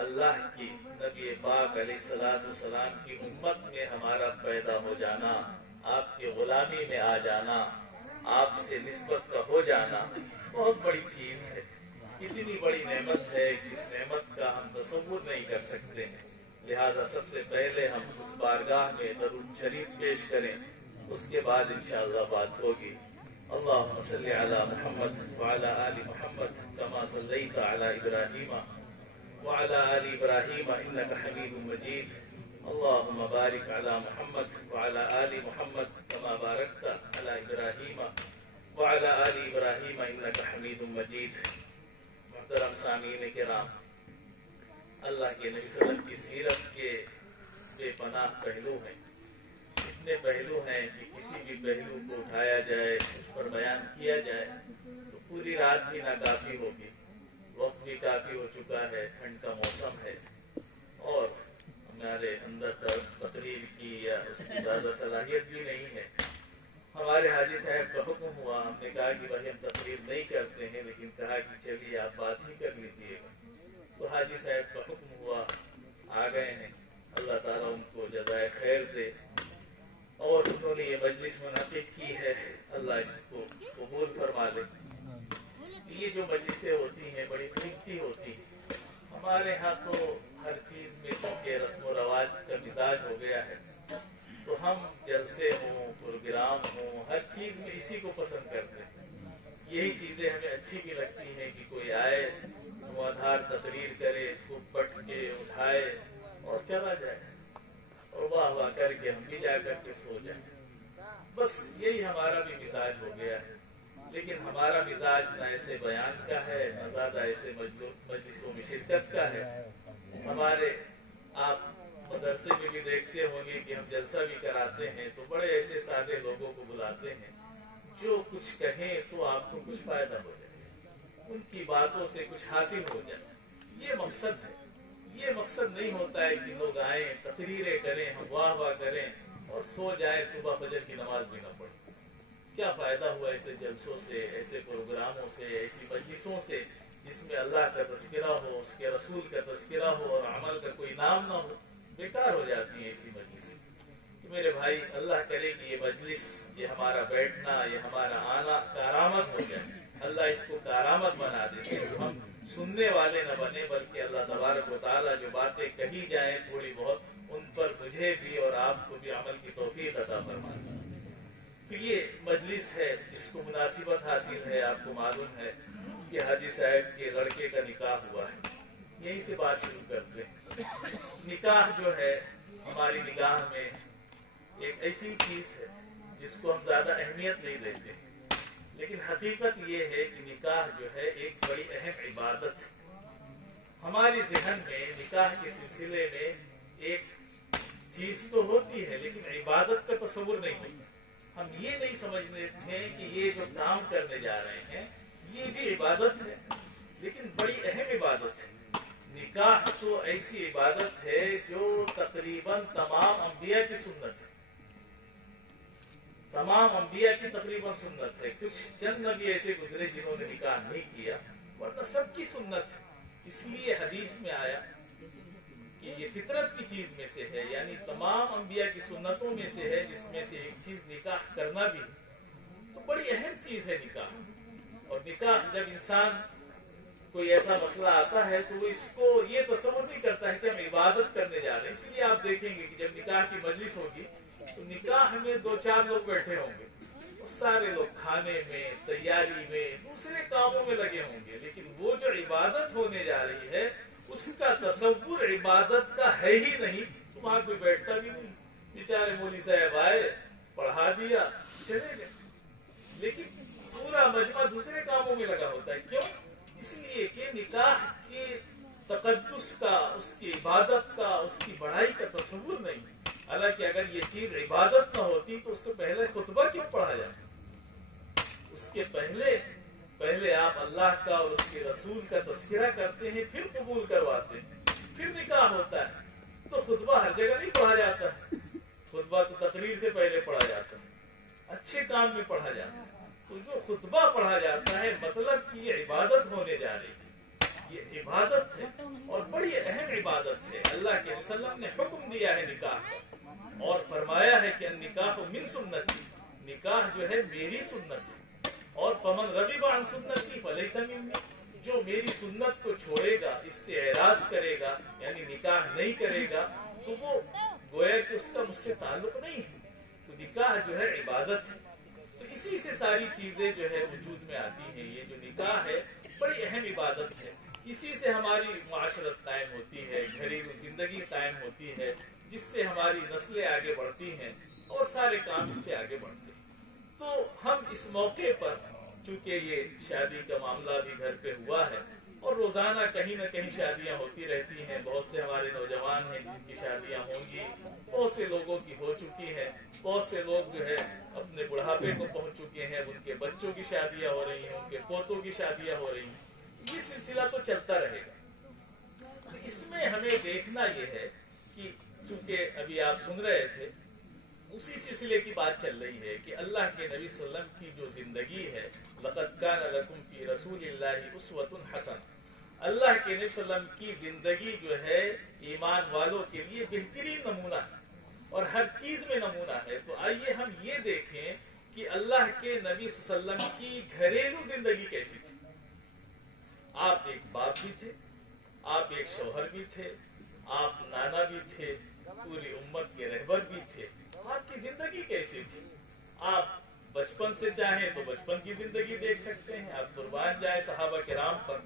अल्लाह की नबी पाक अलैहिस्सलाम की उम्मत में हमारा पैदा हो जाना, आपकी गुलामी में आ जाना, आपसे निस्बत का हो जाना बहुत बड़ी चीज है। इतनी बड़ी नेमत है कि इस नेमत का हम तसव्वुर नहीं कर सकते हैं। लिहाजा सबसे पहले हम उस बारगाह में दरूद शरीफ पेश करें, उसके बाद इंशाअल्लाह बात होगी। अल्लाहुम्मा सल्लि अला मुहम्मद व अला आलि मुहम्मद कमा सल्लैता अला इब्राहीम व अला आलि इब्राहीम इन्नका हमीदुम मजीद। अल्लाहुम्मा बारिक अला मुहम्मद व अला आलि मुहम्मद कमा बारकता अला इब्राहीम व अला आलि इब्राहीम इन्नका हमीदुम मजीद। मुहतरम सामीन किराम, अल्लाह के नबी सल्लल्लाहु अलैहि वसल्लम की सीरत के बेपनाह पहलू हैं। इतने पहलू हैं कि किसी भी पहलू को उठाया जाए, उस पर बयान किया जाए तो पूरी रात भी नाकाफी होगी। वक्त भी काफी हो चुका है, ठंड का मौसम है और हमारे अंदर तकरीर की या उसकी ज्यादा सलाहियत भी नहीं है। हमारे हाजी साहब का हुक्म हुआ, हमने कहा कि भाई हम तकरीर नहीं करते हैं, लेकिन कहा कि चलिए आप बात ही कर लीजिएगा। तो हाजी साहब का हुक्म हुआ, आ गए हैं। अल्लाह ताला उनको जज़ाए खैर दे और उन्होंने ये मजलिस मुनाकिद की है, अल्लाह इसको कबूल फरमा ले। ये जो मजलिसें होती हैं बड़ी कीमती होती हैं। हमारे यहाँ तो हर चीज में चूंकि रस्म रवाज का मिजाज हो गया है, तो हम जलसे हों, प्रोग्राम हों, हर चीज में इसी को पसंद करते हैं। यही चीजें हमें अच्छी भी लगती हैं कि कोई आए, धुआंधार तकरीर करे, खूब पट के उठाए और चला जाए और वाह वाह करके हम भी जाकर के सो जाए। बस यही हमारा भी मिजाज हो गया है। लेकिन हमारा मिजाज न ऐसे बयान का है, न ज्यादा ऐसे मजलिसों में शिरकत का है। हमारे आप मदरसे में भी देखते होंगे कि हम जलसा भी कराते हैं तो बड़े ऐसे सादे लोगों को बुलाते हैं जो कुछ कहें तो आपको कुछ फायदा हो जाए, उनकी बातों से कुछ हासिल हो जाए। ये मकसद है। ये मकसद नहीं होता है कि लोग आए, तकरीरें करें, हम वाह वाह करें और सो जाए, सुबह फजर की नमाज भी न पढ़े। क्या फायदा हुआ ऐसे जलसों से, ऐसे प्रोग्रामों से, ऐसी मजलिसों से जिसमें अल्लाह का तज़किरा हो, उसके रसूल का तज़किरा हो और अमल का कोई नाम ना हो। बेकार हो जाती है ऐसी मजलिस। तो मेरे भाई, अल्लाह करे कि ये मजलिस, ये हमारा बैठना, ये हमारा आना कारामत हो जाए। अल्लाह इसको कारामत बना दे, तो हम सुनने वाले न बने, बल्कि अल्लाह तबारक व तआला जो बातें कही जाए थोड़ी बहुत, उन पर मुझे भी और आपको भी अमल की तौफीक अता फरमाए। तो ये मजलिस है जिसको मुनासिबत हासिल है। आपको मालूम है कि हाजी साहब के लड़के का निकाह हुआ है। यहीं से बात शुरू करते हैं। निकाह जो है हमारी निगाह में एक ऐसी चीज है जिसको हम ज्यादा अहमियत नहीं देते, लेकिन हकीकत ये है कि निकाह जो है एक बड़ी अहम इबादत है। हमारी ज़हन में निकाह के सिलसिले में एक चीज तो होती है, लेकिन इबादत का तस्वुर नहीं होता। हम ये नहीं समझते हैं कि ये जो काम करने जा रहे हैं ये भी इबादत है, लेकिन बड़ी अहम इबादत है। निकाह तो ऐसी इबादत है जो तकरीबन तमाम अंबिया की सुन्नत है। तमाम अंबिया की तकरीबन सुन्नत है। कुछ चंद नबी ऐसे गुजरे जिन्होंने निकाह नहीं किया, वरना सबकी सुन्नत है। इसलिए हदीस में आया कि ये फितरत की चीज में से है, यानी तमाम अंबिया की सुन्नतों में से है, जिसमें से एक चीज निकाह करना भी है। तो बड़ी अहम चीज है निकाह। और निकाह जब इंसान कोई ऐसा मसला आता है तो वो इसको ये तसव्वुर नहीं करता है कि हम इबादत करने जा रहे हैं। इसलिए आप देखेंगे कि जब निकाह की मजलिस होगी तो निकाह में 2-4 लोग बैठे होंगे और सारे लोग खाने में, तैयारी में, दूसरे कामों में लगे होंगे, लेकिन वो जो इबादत होने जा रही है उसका तसव्वुर इबादत का है ही नहीं। तो वहां कोई बैठता भी नहीं। बेचारे मौलवी साहब आए, पढ़ा दिया, चले गए, लेकिन पूरा मजमा दूसरे कामों में लगा होता है। क्यों? इसलिए कि निकाह की तकद्दुस का, उसकी इबादत का, उसकी बढ़ाई का तस्वुर नहीं। हालांकि अगर ये चीज इबादत न होती तो उससे पहले खुतबा क्यों पढ़ा जाता? उसके पहले आप अल्लाह का और उसके रसूल का तज़किरा करते हैं, फिर कबूल करवाते हैं, फिर निकाह होता है। तो खुतबा हर जगह नहीं पढ़ा जाता है। खुतबा तो तकरीर से पहले पढ़ा जाता है, अच्छे काम में पढ़ा जाता है। तो जो खुतबा पढ़ा जाता है मतलब कि ये इबादत होने जा रही है। یہ عبادت ہے اور بڑی اہم عبادت ہے. اللہ کے وسلم نے حکم دیا ہے نکاح کا اور فرمایا ہے کہ النکاح من سنتی، نکاح جو ہے میری سنت ہے. اور فمن رغب عن سنتی فلیس منی، جو میری سنت کو چھوڑے گا، اس سے اعراض کرے گا یعنی نکاح نہیں کرے گا، تو وہ گویا کہ اس کا مجھ سے تعلق نہیں ہے. تو نکاح جو ہے عبادت ہے. تو اسی سے ساری چیزیں جو ہے وجود میں آتی ہیں. یہ جو نکاح ہے بڑی اہم عبادت ہے. اسی سے ہماری معاشرت قائم ہوتی ہے، گھریلو زندگی قائم ہوتی ہے، جس سے ہماری نسلیں آگے بڑھتی ہیں اور سارے کام اس سے آگے بڑھتے ہیں. تو ہم اس موقع پر، چونکہ یہ شادی کا معاملہ بھی گھر پہ ہوا ہے اور روزانہ کہیں نہ کہیں شادیاں ہوتی رہتی ہیں، بہت سے ہمارے نوجوان ہیں جن کی شادیاں ہوں گی، بہت سے لوگوں کی ہو چکی ہیں، بہت سے لوگ جو ہے اپنے بڑھاپے کو پہنچ چکے ہیں، ان کے بچوں کی شادیاں ہو رہی ہیں، ان کے پوتوں کی شادیاں ہو رہی ہیں. یہ سلسلہ تو چلتا رہے گا. تو اس میں ہمیں دیکھنا یہ ہے کہ چونکہ ابھی آپ سن رہے تھے، اسی سلسلے کی بات چل رہی ہے کہ اللہ کے نبی صلی اللہ علیہ وسلم کی جو زندگی ہے، لقد کان لکم فی رسول اللہ اسوۃ حسنہ، اللہ کے نبی صلی اللہ علیہ وسلم کی زندگی جو ہے ایمان والوں کے لیے بہترین نمونہ ہے اور ہر چیز میں نمونہ ہے. تو آئیے ہم یہ دیکھیں کہ اللہ کے نبی صلی اللہ علیہ وسلم کی گھریلو زندگی کیسی تھی. آپ ایک باپ بھی تھے، آپ ایک شوہر بھی تھے، آپ نانا بھی تھے، پوری امت کے رہبر بھی تھے. آپ کی زندگی کیسی تھی؟ آپ بچپن سے چاہیں تو بچپن کی زندگی دیکھ سکتے ہیں. آپ قربان جائیں صحابہ کرام پر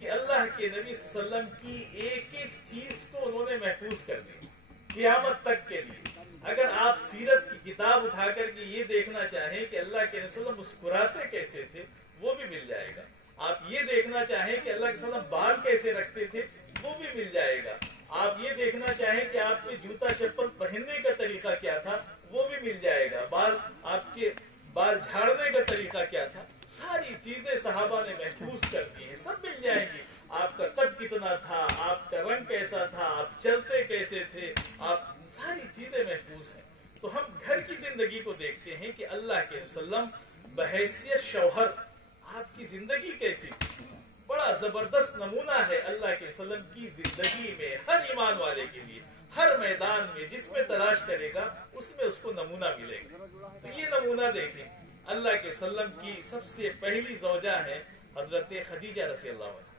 کہ اللہ کے نبی صلی اللہ علیہ وسلم کی ایک ایک چیز کو انہوں نے محفوظ کر دی قیامت تک کے لیے. اگر آپ سیرت کی کتاب اٹھا کر کے یہ دیکھنا چاہیں کہ اللہ کے نبی صلی اللہ علیہ وسلم مسکراتے کیسے تھے، وہ بھی مل جائے گا. آپ یہ دیکھنا چاہیں کہ اللہ کے صلی اللہ علیہ وسلم بال کیسے رکھتے تھے، وہ بھی مل جائے گا. آپ یہ دیکھنا چاہیں کہ آپ کے جوتا چپل پہننے کا طریقہ کیا تھا، وہ بھی مل جائے گا. آپ کے بال جھاڑنے کا طریقہ کیا تھا، ساری چیزیں صحابہ نے محفوظ کر دی ہیں، سب مل جائیں گی. آپ کا قد کتنا تھا، آپ کا رنگ کیسا تھا، آپ چلتے کیسے تھے، آپ ساری چیزیں محفوظ ہیں. تو ہم گھر کی زندگی کو دیکھتے ہیں کہ اللہ کے وسلم بحیثیت شوہر آپ کی زندگی کیسی تھی. بڑا زبردست نمونہ ہے اللہ کے وسلم کی زندگی میں. ہر ایمان والے کے لیے ہر میدان میں جس میں تلاش کرے گا اس میں اس کو نمونہ ملے گا. تو یہ نمونہ دیکھیں. اللہ کے وسلم کی سب سے پہلی زوجہ ہے حضرت خدیجہ رضی اللہ عنہا.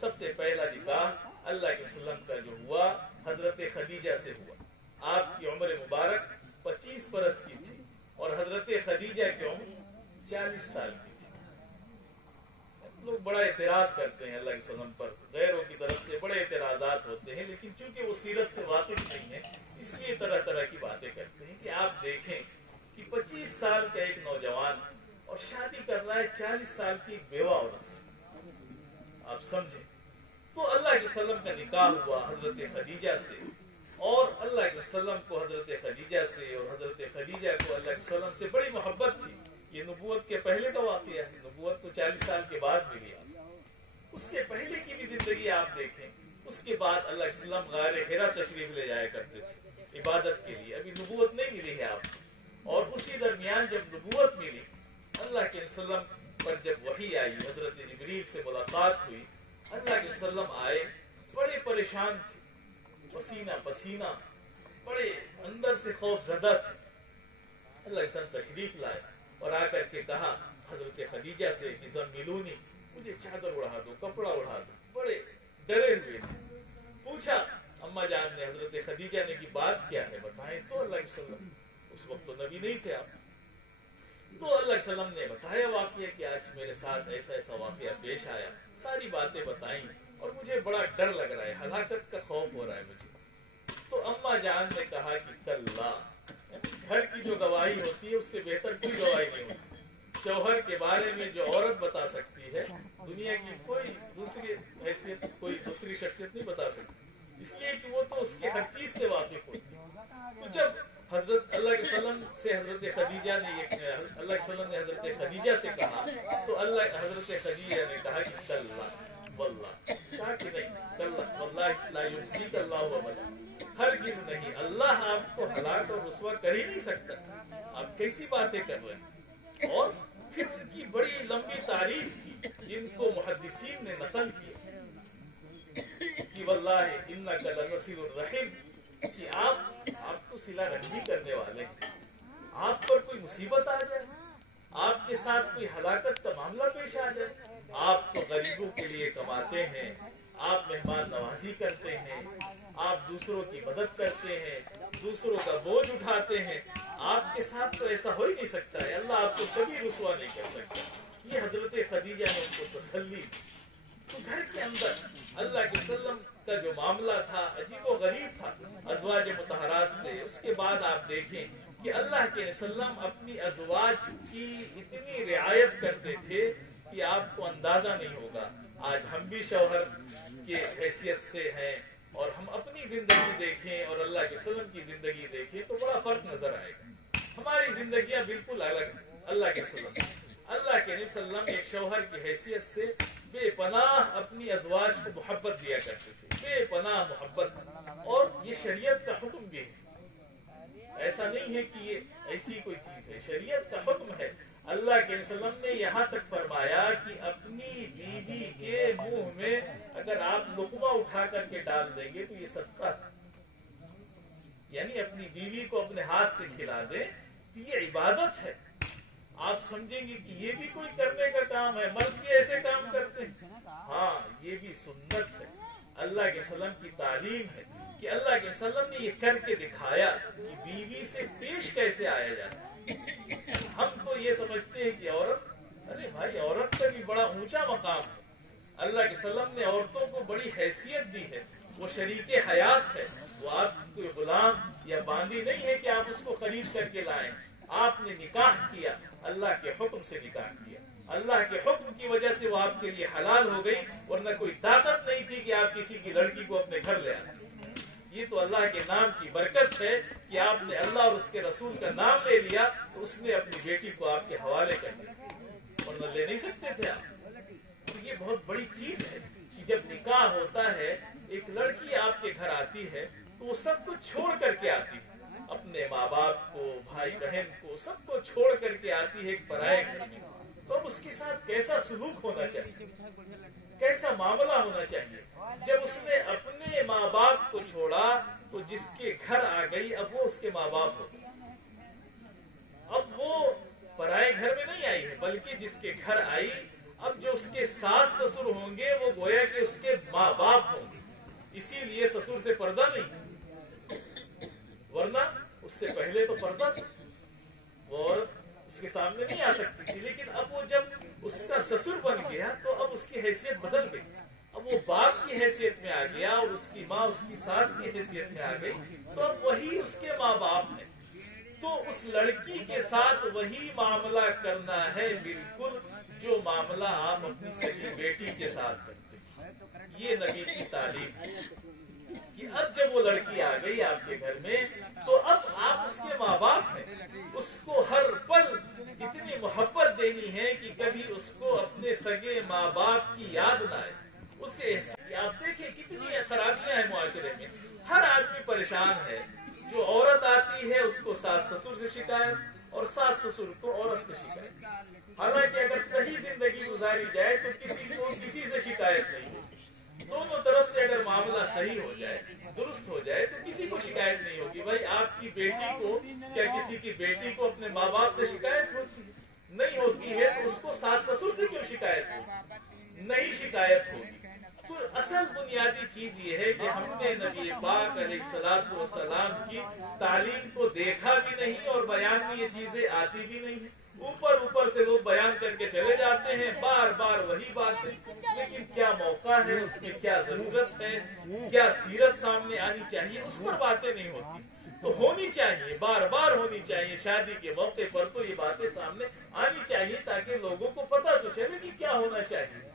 سب سے پہلا نکاح اللہ کے وسلم کا جو ہوا حضرت خدیجہ سے ہوا. آپ کی عمر مبارک 25 برس کی تھی اور حضرت خدیجہ کی عمر 40 سال کی تھی. لوگ بڑا اعتراض کرتے ہیں اللہ کے وسلم پر، غیروں کی طرف سے بڑے اعتراضات ہوتے ہیں، لیکن چونکہ وہ سیرت سے واقف نہیں ہے اس لیے طرح طرح کی باتیں کرتے ہیں. کہ آپ دیکھیں کہ 25 سال کا ایک نوجوان اور شادی کر رہا ہے 40 سال کی بیوہ عورت سے. آپ سمجھیں. تو اللہ کے وسلم کا نکاح ہوا حضرت خدیجہ سے اور اللہ کے وسلم کو حضرت خدیجہ سے اور حضرت خدیجہ کو اللہ کے وسلم سے بڑی محبت تھی. یہ نبوت کے پہلے کا واقعہ ہے. نبوت تو 40 سال کے بعد ملی. اس سے پہلے کی بھی زندگی آپ دیکھیں. اس کے بعد اللہ کے وسلم غار حرا تشریف لے جایا کرتے تھے عبادت کے لیے. ابھی نبوت نہیں ملی ہے آپ کو. اور اسی درمیان جب نبوت ملی، اللہ کے وسلم پر جب وحی آئی، حضرت جبریل سے ملاقات ہوئی، اللہ کے وسلم آئے، بڑے پریشان تھے، پسینہ پسینہ، بڑے اندر سے خوف زدہ تھے. اللہ کے وسلم تشریف لائے اور آ کر کے کہا حضرت خدیجہ سے کہ زملونی، مجھے چادر اڑا دو، کپڑا اڑا دو. بڑے ڈرے ہوئے تھے. پوچھا اما جان نے حضرت خدیجہ نے کہ بات کیا ہے، بتائیں تو. اللہ کے وسلم اس وقت تو نبی نہیں تھے آپ. تو اللہ کے وسلم نے بتایا واقعہ کہ آج میرے ساتھ ایسا ایسا واقعہ پیش آیا. ساری باتیں بتائیں اور مجھے بڑا ڈر لگ رہا ہے، ہلاکت کا خوف ہو رہا ہے مجھے. تو اما جان نے کہا کہ کلا، گھر کی جو گواہی ہوتی ہے اس سے بہتر کوئی گواہی نہیں ہوتی. شوہر کے بارے میں جو عورت بتا سکتی ہے، دنیا کی کوئی دوسری حیثیت، کوئی دوسری شخصیت نہیں بتا سکتی، اس لیے کہ وہ تو اس کی ہر چیز سے واقف ہوتی ہے. تو جب حضرت اللہ کے وسلم سے حضرت خدیجہ نے اللہ کے وسلم نے حضرت خدیجہ سے کہا تو حضرت خدیجہ نے کہا کہ کلا واللہ، کہا کہ نہیں، کلا واللہ لا یخزیک اللہ ابدا، ہرگز نہیں، اللہ آپ کو ہلاک اور رسوا کر ہی نہیں سکتا. آپ کیسی باتیں کر رہے ہیں. اور پھر ان کی بڑی لمبی تعریف کی جن کو محدثین نے نقل کیا. वल्लाहि इन्नका लतसिलुर रहीम, कि आप तो सिला रही करने वाले हैं। आप पर कोई मुसीबत आ जाए, आपके साथ कोई हलाकत का मामला पेश आ जाए, आप तो गरीबों के लिए कमाते हैं, आप मेहमान नवाजी करते हैं, आप दूसरों की मदद करते हैं, दूसरों का बोझ उठाते हैं। आपके साथ तो ऐसा हो ही नहीं सकता है, अल्लाह आपको कभी रुसवा नहीं कर सकता। ये हजरत खदीजा ने उनको तसल्ली दी। तो घर के अंदर अल्लाह के वसल्लम का जो मामला था अजीब व गरीब था अज़वाज मुतहरात से। उसके बाद आप देखें कि अल्लाह के वसल्लम अपनी अज़वाज की इतनी रियायत करते थे कि आपको अंदाजा नहीं होगा। आज हम भी शौहर के हैसियत से हैं और हम अपनी जिंदगी देखें और अल्लाह के वसल्लम की जिंदगी देखें तो बड़ा फर्क नजर आएगा। हमारी जिंदगियां बिल्कुल अलग हैं अल्लाह के वसल्लम। अल्लाह के नबी सल्लल्लाहु अलैहि वसल्लम एक शौहर की हैसियत से बेपनाह अपनी अज़वाज को मोहब्बत दिया करते थे, बेपनाह मोहब्बत। और ये शरीयत का हुक्म भी है, ऐसा नहीं है कि ये ऐसी कोई चीज है, शरीयत का हुक्म है। अल्लाह के नबी सल्लल्लाहु अलैहि वसल्लम ने यहाँ तक फरमाया कि अपनी बीवी के मुंह में अगर आप लुकमा उठा करके डाल देंगे तो ये सदका है, यानी अपनी बीवी को अपने हाथ से खिला दें तो ये इबादत है। आप समझेंगे कि ये भी कोई करने का काम है, मर्द भी ऐसे काम करते हैं। हाँ, ये भी सुन्नत है, अल्लाह के वसल्लम की तालीम है कि अल्लाह के वसल्लम ने ये करके दिखाया कि बीवी से पेश कैसे आया जाता है। हम तो ये समझते हैं कि औरत, अरे भाई औरत का भी बड़ा ऊंचा मकाम है। अल्लाह के वसल्लम ने औरतों को बड़ी हैसियत दी है, वो शरीके हयात है, वो आप कोई गुलाम या बांदी नहीं है कि आप उसको खरीद करके लाएं। आपने निकाह किया, अल्लाह के हुक्म से निकाह किया, अल्लाह के हुक्म की वजह से वो आपके लिए हलाल हो गई, वरना कोई ताकत नहीं थी कि आप किसी की लड़की को अपने घर ले आते। ये तो अल्लाह के नाम की बरकत है कि आपने अल्लाह और उसके रसूल का नाम ले लिया तो उसने अपनी बेटी को आपके हवाले कर दिया, वरना ले नहीं सकते थे आप। तो ये बहुत बड़ी चीज है कि जब निकाह होता है, एक लड़की आपके घर आती है तो वो सब कुछ छोड़ करके आती है, अपने माँ बाप को, भाई बहन को, सबको छोड़ करके आती है एक पराये घर में। तो अब उसके साथ कैसा सुलूक होना चाहिए, कैसा मामला होना चाहिए। जब उसने अपने माँ बाप को छोड़ा तो जिसके घर आ गई अब वो उसके माँ बाप हो गए। अब वो पराये घर में नहीं आई है, बल्कि जिसके घर आई, अब जो उसके सास ससुर होंगे वो गोया कि उसके माँ बाप होंगे। इसीलिए ससुर से पर्दा नहीं, वरना उससे पहले तो पर्दा था, वो औरत उसके सामने नहीं आ सकती थी। लेकिन अब वो जब उसका ससुर बन गया तो अब उसकी हैसियत बदल गई, अब वो बाप की हैसियत में आ गया और उसकी माँ उसकी सास की हैसियत में आ गई, तो अब वही उसके माँ बाप है। तो उस लड़की के साथ वही मामला करना है बिल्कुल जो मामला आप अपनी सगी बेटी के साथ करते हैं। ये नबी की तालीम है कि अब जब वो लड़की आ गई आपके घर में तो अब आप उसके माँ बाप हैं, उसको हर पल इतनी मोहब्बत देनी है कि कभी उसको अपने सगे माँ बाप की याद ना आए। उससे आप देखें कितनी खराबियां हैं मुआशरे में, हर आदमी परेशान है। जो औरत आती है उसको सास ससुर से शिकायत और सास ससुर को औरत से शिकायत। हालांकि अगर सही जिंदगी गुजारी जाए तो किसी को किसी से शिकायत नहीं होगी, दोनों तरफ से अगर मामला सही हो जाए, दुरुस्त हो जाए तो किसी को शिकायत नहीं होगी। भाई आपकी बेटी को, क्या किसी की बेटी को अपने माँ बाप से शिकायत होती है? नहीं होती है, तो उसको सास ससुर से क्यों शिकायत होगी? नहीं शिकायत होगी। तो असल बुनियादी चीज ये है कि हमने नबी पाक अलैहिस्सलातु वस्सलाम की तालीम को देखा भी नहीं और बयान में ये चीजें आती भी नहीं है। ऊपर से लोग बयान करके चले जाते हैं, बार बार वही बातें, लेकिन क्या मौका है, उसमें क्या जरूरत है, क्या सीरत सामने आनी चाहिए, उस पर बातें नहीं होती। तो होनी चाहिए, बार बार होनी चाहिए। शादी के मौके पर तो ये बातें सामने आनी चाहिए ताकि लोगों को पता तो चले कि क्या होना चाहिए।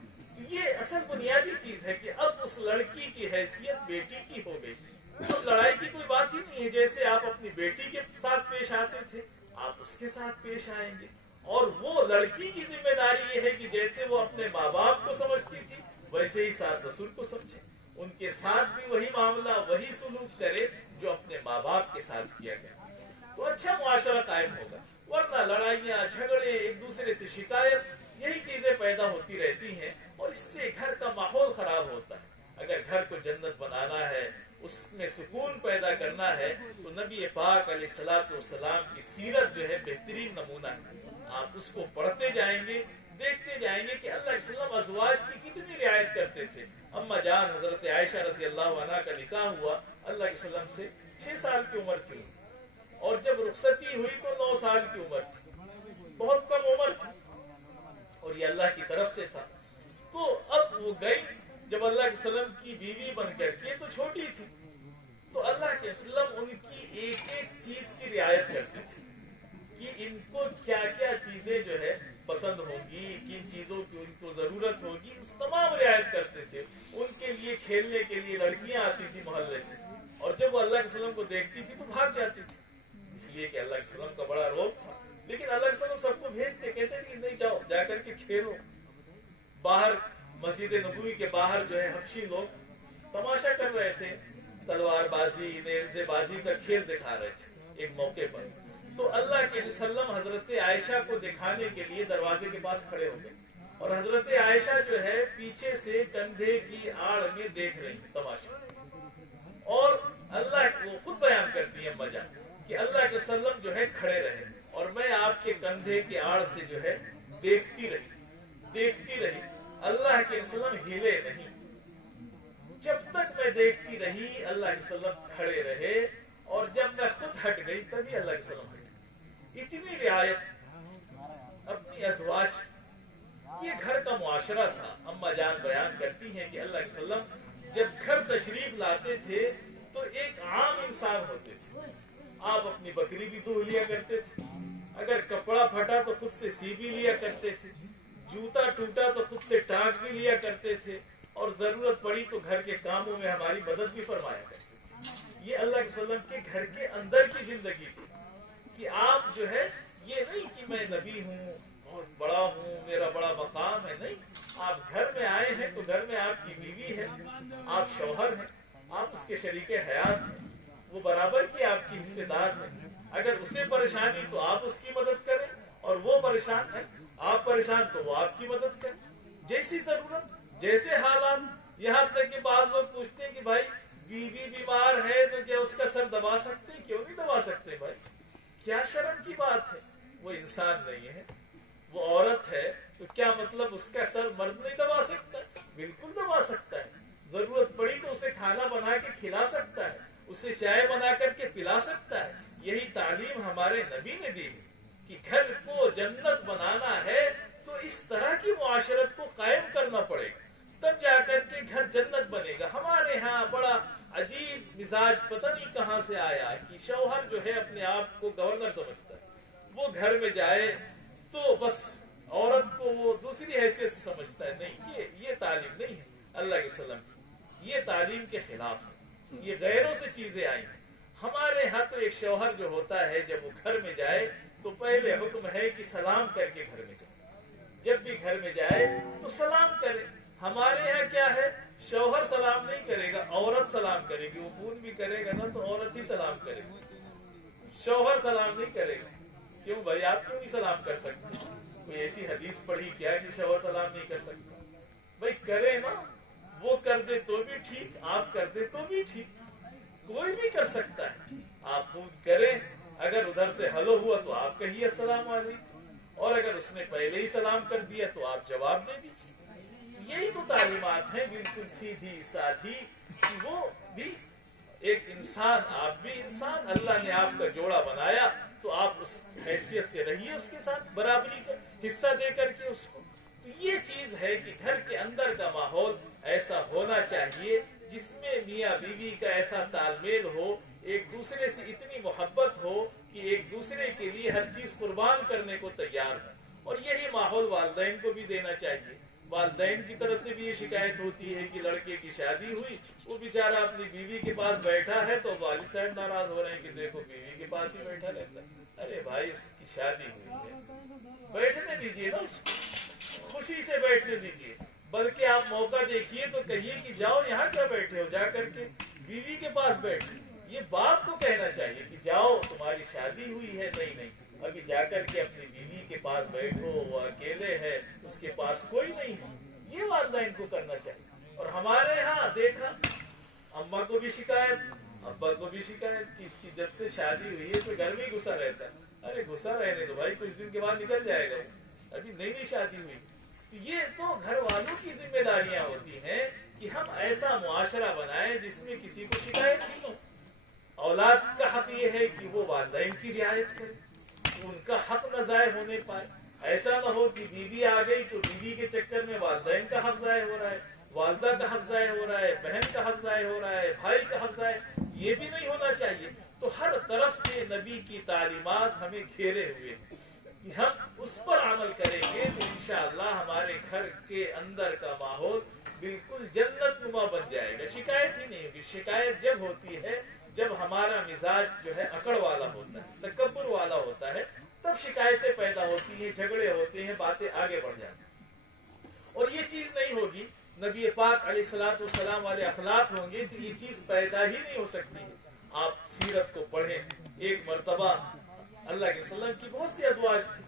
ये असल बुनियादी चीज है कि अब उस लड़की की हैसियत बेटी की हो गई। तो लड़ाई की कोई बात ही नहीं है। जैसे आप अपनी बेटी के साथ पेश आते थे, आप उसके साथ पेश आएंगे। और वो लड़की की जिम्मेदारी ये है कि जैसे वो अपने माँ बाप को समझती थी वैसे ही सास ससुर को समझे, उनके साथ भी वही मामला, वही सुलूक करे जो अपने माँ बाप के साथ किया गया, तो अच्छा मुआशरा कायम होगा। वरना लड़ाइयाँ, झगड़े, एक दूसरे से शिकायत, यही चीजें पैदा होती रहती हैं और इससे घर का माहौल खराब होता है। اگر گھر کو جنت بنانا ہے، اس میں سکون پیدا کرنا ہے، تو نبی پاک علیہ الصلوۃ والسلام کی سیرت جو ہے بہترین نمونہ ہے۔ آپ اس کو پڑھتے جائیں گے، دیکھتے جائیں گے کہ اللہ کے وسلم ازواج کی کتنی رعایت کرتے تھے۔ اما جان حضرت عائشہ رضی اللہ عنہا کا نکاح ہوا اللہ کے وسلم سے 6 سال کی عمر تھی، اور جب رخصتی ہوئی تو 9 سال کی عمر تھی، بہت کم عمر تھی، اور یہ اللہ کی طرف سے تھا۔ تو اب وہ گئی، جب اللہ کے وسلم کی بیوی بن کر کے تو چھوٹی تھی، تو اللہ کے وسلم ان کی ایک ایک چیز کی رعایت کرتے تھے کہ ان کو کیا کیا چیزیں جو ہے پسند ہوگی، کن چیزوں کی ان کو ضرورت ہوگی، اس تمام رعایت کرتے تھے۔ ان کے لیے کھیلنے کے لیے لڑکیاں آتی تھی محلے سے، اور جب وہ اللہ کے وسلم کو دیکھتی تھی تو بھاگ جاتی تھی، اس لیے کہ اللہ کے وسلم کا بڑا روب تھا۔ لیکن اللہ کے وسلم سب کو بھیجتے، کہتے تھے کہ نہیں جاؤ، جا کر کے کھیلو۔ باہر مسجد نبوی کے باہر جو ہے حبشی لوگ تماشا کر رہے تھے، تلوار بازی، نیزے بازی کا کھیل دکھا رہے تھے ایک موقع پر، تو اللہ کے وسلم حضرت عائشہ کو دکھانے کے لیے دروازے کے پاس کھڑے ہو گئے، اور حضرت عائشہ جو ہے پیچھے سے کندھے کی آڑ میں دیکھ رہی ہیں تماشا، اور اللہ وہ خود بیان کرتی ہیں اما جان کہ اللہ کے وسلم جو ہے کھڑے رہے، اور میں آپ کے کندھے کی آڑ سے جو ہے دیکھتی رہی، اللہ کے وسلم ہلے نہیں، جب تک میں دیکھتی رہی اللہ کے وسلم کھڑے رہے، اور جب میں خود ہٹ گئی تبھی اللہ کے وسلم ہٹے۔ اتنی رعایت اپنی ازواج، یہ گھر کا معاشرہ تھا۔ اما جان بیان کرتی ہیں کہ اللہ کے وسلم جب گھر تشریف لاتے تھے تو ایک عام انسان ہوتے تھے، آپ اپنی بکری بھی دھو لیا کرتے تھے، اگر کپڑا پھٹا تو خود سے سی بھی لیا کرتے تھے، جوتا ٹوٹا تو خود سے ٹانک بھی لیا کرتے تھے، اور ضرورت پڑی تو گھر کے کاموں میں ہماری مدد بھی فرمایا کرتے تھے۔ یہ اللہ کے وسلم کے گھر کے اندر کی زندگی تھی کہ آپ جو ہے یہ نہیں کہ میں نبی ہوں، بہت بڑا ہوں، میرا بڑا مقام ہے، نہیں، آپ گھر میں آئے ہیں تو گھر میں آپ کی بیوی ہے، آپ شوہر ہیں، آپ اس کے شریک حیات ہیں، وہ برابر کی آپ کی حصے دار ہے، اگر اسے پریشانی تو آپ اس کی مدد کریں، اور وہ پریشان ہے، آپ پریشان تو وہ آپ کی مدد کریں، جیسی ضرورت، جیسے حالات۔ یہاں تک کہ بعض لوگ پوچھتے ہیں کہ بھائی بیوی بیمار ہے تو کیا اس کا سر دبا سکتے ہیں؟ کیوں نہیں دبا سکتے بھائی، کیا شرم کی بات ہے، وہ انسان نہیں ہے، وہ عورت ہے، تو کیا مطلب اس کا سر مرد نہیں دبا سکتا؟ بالکل دبا سکتا ہے، ضرورت پڑی تو اسے کھانا بنا کے کھلا سکتا ہے، اسے چائے بنا کر کے پلا سکتا ہے۔ یہی تعلیم ہمارے نبی نے دی ہے کہ گھر کو جنت بنانا ہے تو اس طرح کی معاشرت کو قائم کرنا پڑے گا، تب جا کر کے گھر جنت بنے گا۔ ہمارے ہاں بڑا عجیب مزاج پتہ نہیں کہاں سے آیا کہ شوہر جو ہے اپنے آپ کو گورنر سمجھتا ہے، وہ گھر میں جائے تو بس عورت کو وہ دوسری حیثیت سے سمجھتا ہے۔ نہیں، یہ تعلیم نہیں ہے اللہ کے وسلم کی، یہ تعلیم کے خلاف ہے، یہ غیروں سے چیزیں آئی ہیں۔ ہمارے ہاں تو ایک شوہر جو ہوتا ہے جب وہ گھر میں جائے تو پہلے حکم ہے کہ سلام کر کے گھر میں جائے، جب بھی گھر میں جائے تو سلام کرے۔ ہمارے ہاں کیا ہے، شوہر سلام نہیں کرے گا، عورت سلام کرے گی، وہ فون بھی کرے گا نا تو عورت ہی سلام کرے گی، شوہر سلام نہیں کرے گا۔ کیوں بھائی، آپ کیوں نہیں سلام کر سکتے؟ کوئی ایسی حدیث پڑھی کیا کہ شوہر سلام نہیں کر سکتا؟ بھائی کرے نا، وہ کر دے تو بھی ٹھیک، آپ کر دے تو بھی ٹھیک، کوئی بھی کر سکتا ہے۔ آپ فون کریں، اگر ادھر سے ہلو ہوا تو آپ کہیے السلام علیکم، اور اگر اس نے پہلے ہی سلام کر دیا تو آپ جواب دے دیجیے۔ یہی تو تعلیمات ہیں بالکل سیدھی سادھی، کہ وہ بھی ایک انسان، آپ بھی انسان، اللہ نے آپ کا جوڑا بنایا تو آپ اس حیثیت سے رہیے، اس کے ساتھ برابری کا حصہ دے کر کے اس کو۔ تو یہ چیز ہے کہ گھر کے اندر کا ماحول ایسا ہونا چاہیے جس میں میاں بیوی کا ایسا تال میل ہو، ایک دوسرے سے اتنی محبت ہو کہ ایک دوسرے کے لیے ہر چیز قربان کرنے کو تیار ہو، اور یہی ماحول والدین کو بھی دینا چاہیے۔ والدین کی طرف سے بھی یہ شکایت ہوتی ہے کہ لڑکے کی شادی ہوئی، وہ بیچارہ اپنی بیوی کے پاس بیٹھا ہے تو والد صاحب ناراض ہو رہے ہیں کہ دیکھو بیوی کے پاس ہی بیٹھا رہتا ہے۔ ارے بھائی، اس کی شادی ہوئی ہے، بیٹھنے دیجیے نا، اس کو خوشی سے بیٹھنے دیجیے، بلکہ آپ موقع دیکھیے تو کہیے کہ جاؤ، یہاں کیا بیٹھے ہو، جا کر کے بیوی کے پاس بیٹھ۔ یہ باپ کو کہنا چاہیے کہ جاؤ، تمہاری شادی ہوئی ہے، نہیں ابھی جا کر کے اپنی بیوی کے پاس بیٹھو، وہ اکیلے ہے، اس کے پاس کوئی نہیں ہے، یہ والدین کو کرنا چاہیے۔ اور हमारे यहाँ देखा, अम्मा को भी शिकायत, अब्बा को भी शिकायत कि इसकी जब से शादी हुई है तो घर में ही घुसा रहता है। अरे घुसा रहने दो भाई, कुछ दिन के बाद निकल जाएगा, अभी नई नई शादी हुई। तो ये तो घर वालों की जिम्मेदारियां होती हैं कि हम ऐसा मुआशरा बनाएं जिसमें किसी को शिकायत ही हो। औलाद का हक ये है कि वो वालिदैन की रियायत करे, उनका हक न ज़ाय होने पाए। ऐसा न हो कि बीवी आ गई तो बीवी के चक्कर में वालिदैन का हक ज़ाय हो रहा है, वालदा का हक ज़ाय हो रहा है, बहन का हक ज़ाय हो रहा है, भाई का हक ज़ाय, ये भी नहीं होना चाहिए। तो हर तरफ से नबी की तालीमात हमें घेरे हुए हैं कि हम उस पर अमल करेंगे तो इंशाअल्लाह हमारे घर के अंदर का माहौल बिल्कुल जन्नत नुमा बन जाएगा, शिकायत ही नहीं होगी। शिकायत जब होती है जब हमारा मिजाज जो है अकड़ वाला होता है, तकब्बुर वाला होता है, तब शिकायतें पैदा होती हैं, झगड़े होते हैं, बातें आगे बढ़ जाती हैं। और ये चीज नहीं होगी, नबी पाक अलैहिस्सलाम वाले अखलाक होंगे तो ये चीज पैदा ही नहीं हो सकती है। आप सीरत को पढ़ें, एक मर्तबा अल्लाह के वसल्लम की बहुत सी अज़वाज थी,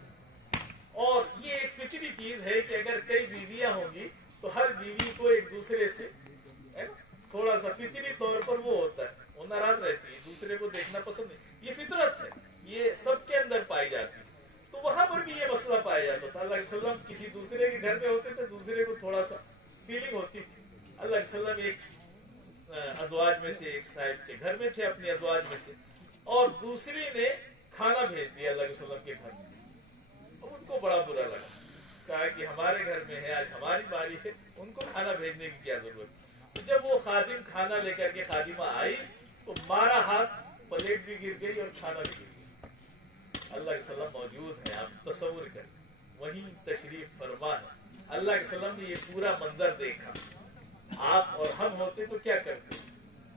और ये एक फितरी चीज है कि अगर कई बीवियां होंगी तो हर बीवी को एक दूसरे से है ना, थोड़ा सा फितरी तौर पर वो होता है, वो नाराज रहती है, दूसरे को देखना पसंद नहीं। ये फितरत है, ये सबके अंदर पाई जाती है। तो वहां पर भी ये मसला पाया जाता था। अल्लाह के वसल्लम किसी दूसरे के घर में होते थे, दूसरे को थोड़ा सा फीलिंग होती थी। अल्लाह के वसल्लम एक अज़वाज में से, एक साहिब के घर में थे अपनी अज़वाज में से, और दूसरी ने खाना भेज दिया अल्लाह के वसल्लम के घर में। और उनको बड़ा बुरा लगा, कहा कि हमारे घर में है, आज हमारी बारी है, उनको खाना भेजने की क्या जरूरत। तो जब वो खादिम खाना लेकर के खादिमा आई तो मारा हाथ, प्लेट भी गिर गई और खाना भी गिर गया। अल्लाह के वसल्लम मौजूद है, आप तसव्वुर करें, वहीं तशरीफ फरमा है। अल्लाह के वसल्लम ने ये पूरा मंजर देखा। आप और हम होते तो क्या करते,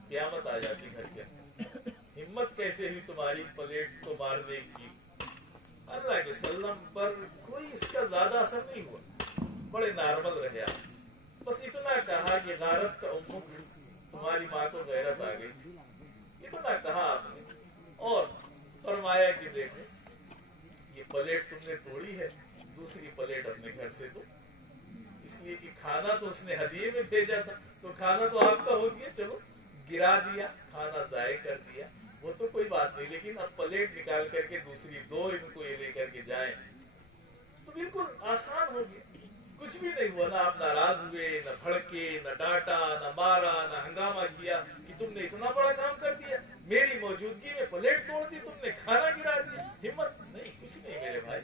क़यामत आ जाती घर के अंदर। हिम्मत कैसे हुई तुम्हारी प्लेट को मारने की। अल्लाह के वसल्लम पर कोई इसका ज्यादा असर नहीं हुआ, बड़े नॉर्मल रहे आप। बस इतना कहा कि गारत का उम्मुक, तुम्हारी माँ को गैरत आ गई थी, इतना कहा आपने, और फरमाया कि देखो ये प्लेट तुमने तोड़ी है, दूसरी प्लेट अपने घर से दो, इसलिए कि खाना तो उसने हदिये में भेजा था, तो खाना तो आपका हो गया, चलो गिरा दिया, खाना जाये कर दिया, वो तो कोई बात नहीं, लेकिन अब प्लेट निकाल करके दूसरी दो, इनको ये लेकर के जाए, तो बिल्कुल आसान हो गया। कुछ भी नहीं हुआ, ना आप नाराज हुए, न भड़के, न डांटा, न मारा, न हंगामा किया कि तुमने इतना बड़ा काम कर दिया, मेरी मौजूदगी में प्लेट तोड़ दी तुमने, खाना गिरा दिया। हिम्मत नहीं, कुछ नहीं मेरे भाई,